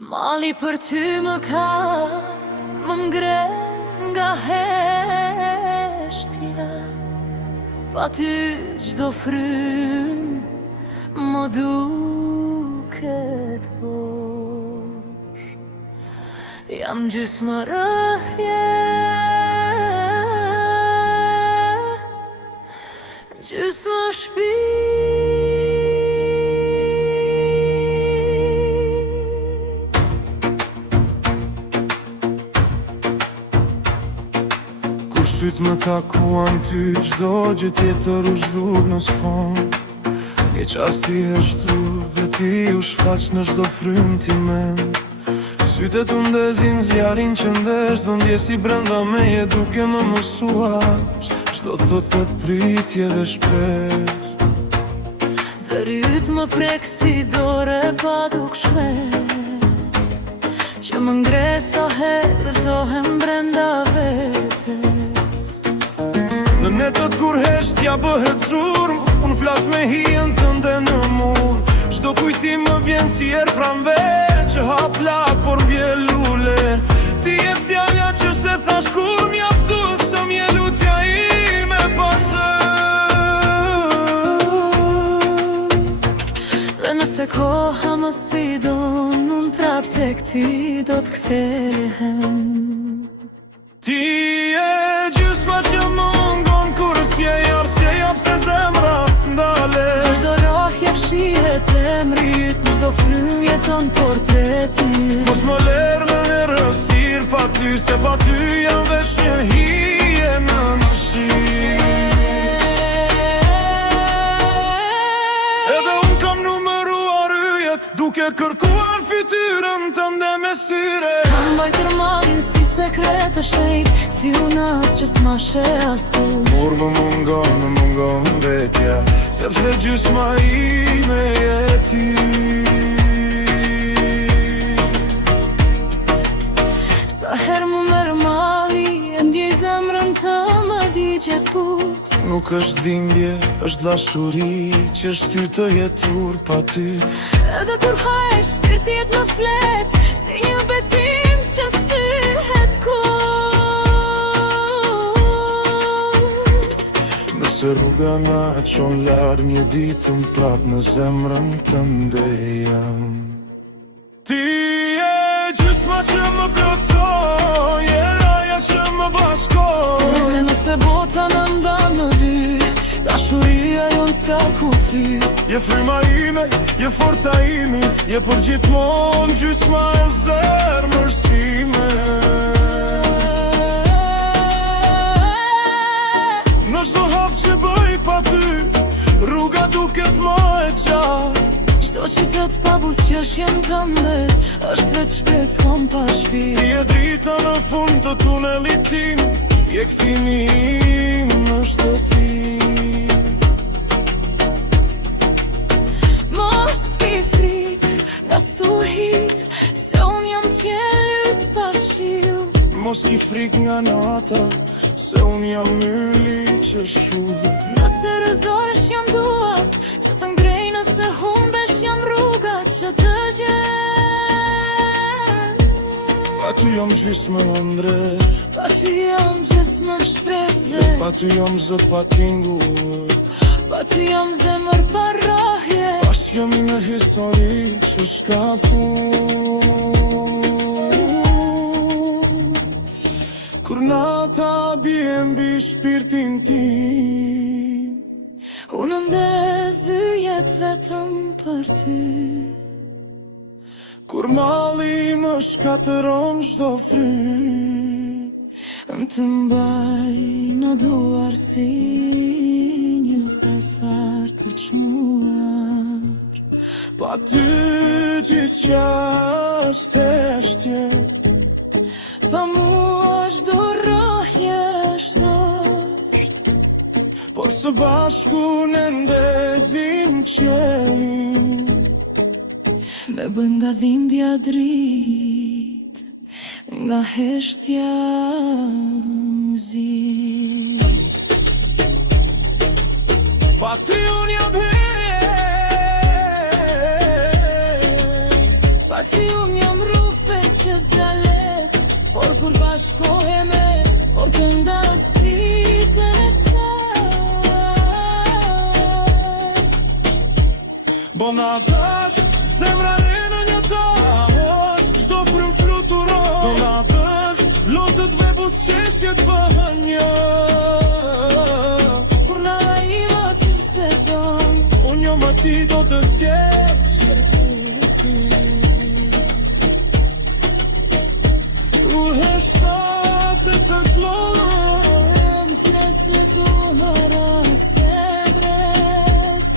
Mali për ty më ka, më ngre nga heshtja. Pa ty gjdo frym më duket bosh. Jam gjysmë rëhje, gjysmë shpi. Sytë më takuan ty, gjdo gjë tjetër u zhduk në sfond. Një qasti e shtru dhe ti u shfaq në gjdo frym ti men. Sytë të ndezin zjarin që ndesh, do ndjesi brenda me je duke më mësuar. Gjdo të thot të pritje dhe shpres. Zërit më prek si dore pa dukshme, që më ngre sa herë zohem brenda vetes. Në netët kur heshtja bëhet zurm, unë flas me hijen tënde në mur. Çdo kujtim më vjen si erë pranver, që hap lak por mbjell lule. Ti je fjalla që se thash kur mjaftu, së mje lutja ime pa zë. Dhe nëse koha më sfidon, unë prap tek ti do t'kthehem. Ti e gjysma që mungon kur s'je jap se zemra s'ndale. Çdo rohje fshihet emrit, në çdo frymë jeton portreti. Mos më lerë në një rësir pa ty, se pa ty jam veç një hije në mëshirë. Edhe unë kam numëruar yjet, duke kërkuar fytyrën tënde me styre. Kam bajtër malin si sekret të shenjt, si unas që s'ma she asku. Kur më mungon vetja, sepse gjysma ime je ti. Sa her më merë mali, e ndjej zemrën të më digjet but. Nuk është dhimbje, është dashuri, që shty të jetur pa ty. Edhe kur hajsh, shpirti jet më flet, si një betim që s'thyhet kur. Nëse rruga na qon larë, një ditë më prap në zemrën tënde jam. Ti e gjysma që më plotësoj, je raja që më bashkoj. Dhe nëse bota në ndan në dy, dashuria jon s'ka kufi. Je fryma ime, je forca imi, je për gjithmonë gjysma e zemërsime. Në çdo hap që bëj pa ty, rruga duket më e gjatë. Çdo qytet pa buzëqeshjen tënde, është veç shpet kom pa shpi. Ti e drita në fund të tunelit tim, je kthimi im në shtëpi. Mos ki frik nga stuhit, se unë jam qelit pa shiu. Mos ki frik nga nata, se unë jam myli që shuhet. Nëse rëzoresh jam duart, që të ngrej, nëse humbesh jam rrugat që të gjen. Pa ty jam gjysmë në ndre, Pa ty jam gjysmë në shprese, pa ty jam zë pa tinguar. pa ty jam zemër pa rohje. Pas jemi në histori që shkafu. Kur nata bie mbi shpirtin tim, Unë ndez yjet vetëm për ty. kur mali më shkatëron çdo frymë, Në të mbaj në duar si një thesar të çmuar. pa ty gjithë që është heshtje. Pa mua çdo rrohje shtrosht, Por së bashku në ndezim qelin. me bëjmë nga dhimbja drit, nga heshtja muzik. Pa ty unë jam hej, Pa ty Si unë jam rufe që s'dalet, por kur bashkoheme, por kënda stritën e se. Bona dash, zemra në një tash, çdo frym fluturon. Bona dash, lotët vepus qeshjet bëhen një. Kur na ima ty se don, Unë jo më ti do të kesh. Kur heshtate të klon, fres në gjuhëra se vres,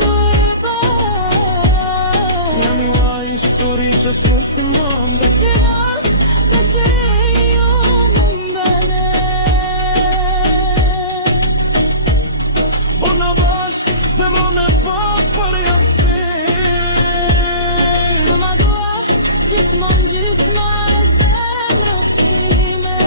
do e baj. jam një histori që s'përfundon. Me që nash, me që jo mundanet. Bona bashk, zemrën e pak për japsin. Të ma duash, gjithmon gjysma e zemrës time.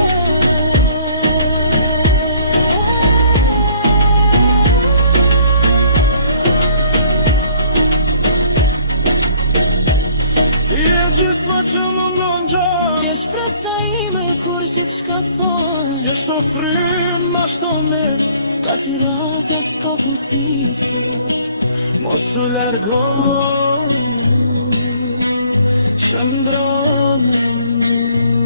Ti e gjysma që më ngonjën. Je shpresa ime kur gjithçka thon, Je shto frym ma shtone, ka tiratja s'ka kuptise. mos u largon. Qëndro me mu.